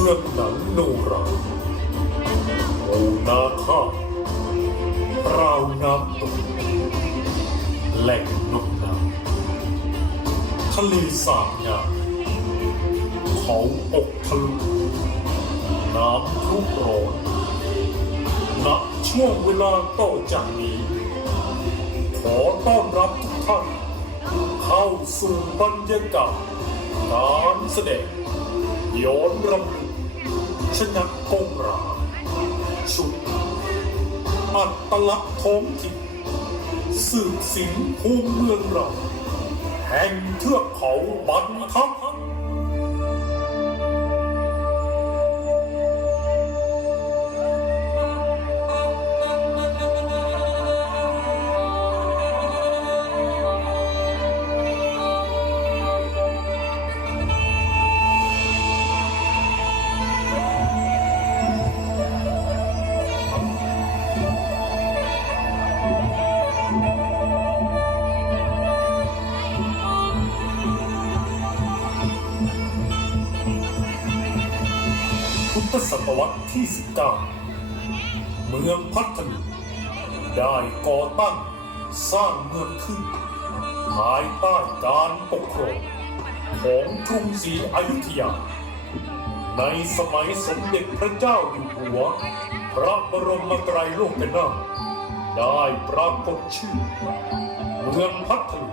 มืองหนังโนราโอนาคาราวน้ำตกแหล่งนกน้ำทะเลสาบงามเขาอกทะลุน้ำทุกโรนณช่วงเวลาต่อจากนี้ ขอต้อนรับทุกท่าน เข้าสู่บรรยากาศการแสดงย้อนรำลึก ชนะกงราชุดอัตลักษณ์ท้องถิ่นสืบสิงภูมิเมืองเราแห่งเทือกเขาบรรทัด พุทธศตวรรษที่ 19 เมืองพัทลุงได้ก่อตั้งสร้างเมืองขึ้น ภายใต้การปกครองของกรุงศรีอยุธยา ในสมัยสมเด็จพระเจ้าอยู่หัว พระบรมไตรโลกนาถได้ปรากฏชื่อ เมืองพัทลุง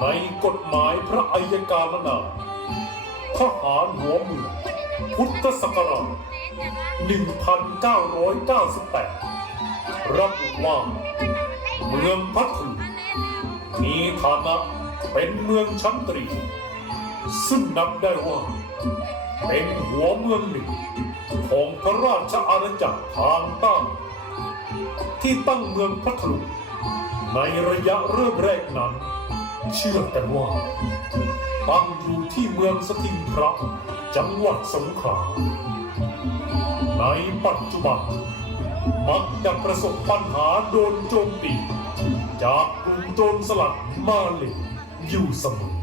ในกฎหมายพระอัยการนาทหารหัวเมือง พุทธศักราช 1998ระบุว่าเมืองพัทลุงมีฐานะเป็นเมืองชั้นตรี ซึ่งนับได้ว่า เป็นหัวเมืองหนึ่ง ของพระราชอาณาจักรทางใต้ที่ตั้งเมืองพัทลุงในระยะเริ่มแรกนั้น เชื่อกันว่า ตั้งอยู่ที่เมืองสถิงพระจังหวัดสงขลา ในปัจจุบัน มักจะประสบปัญหาโดนโจมตีจากกลุ่มโจรสลัดมาเลยอยู่เสมอ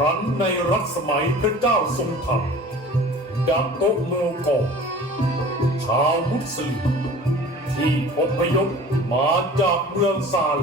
รั้นในรัชสมัยพระเจ้าทรงธรรมดาโตโมกองชาวมุสลิมที่อพยพมาจากเมืองซาเล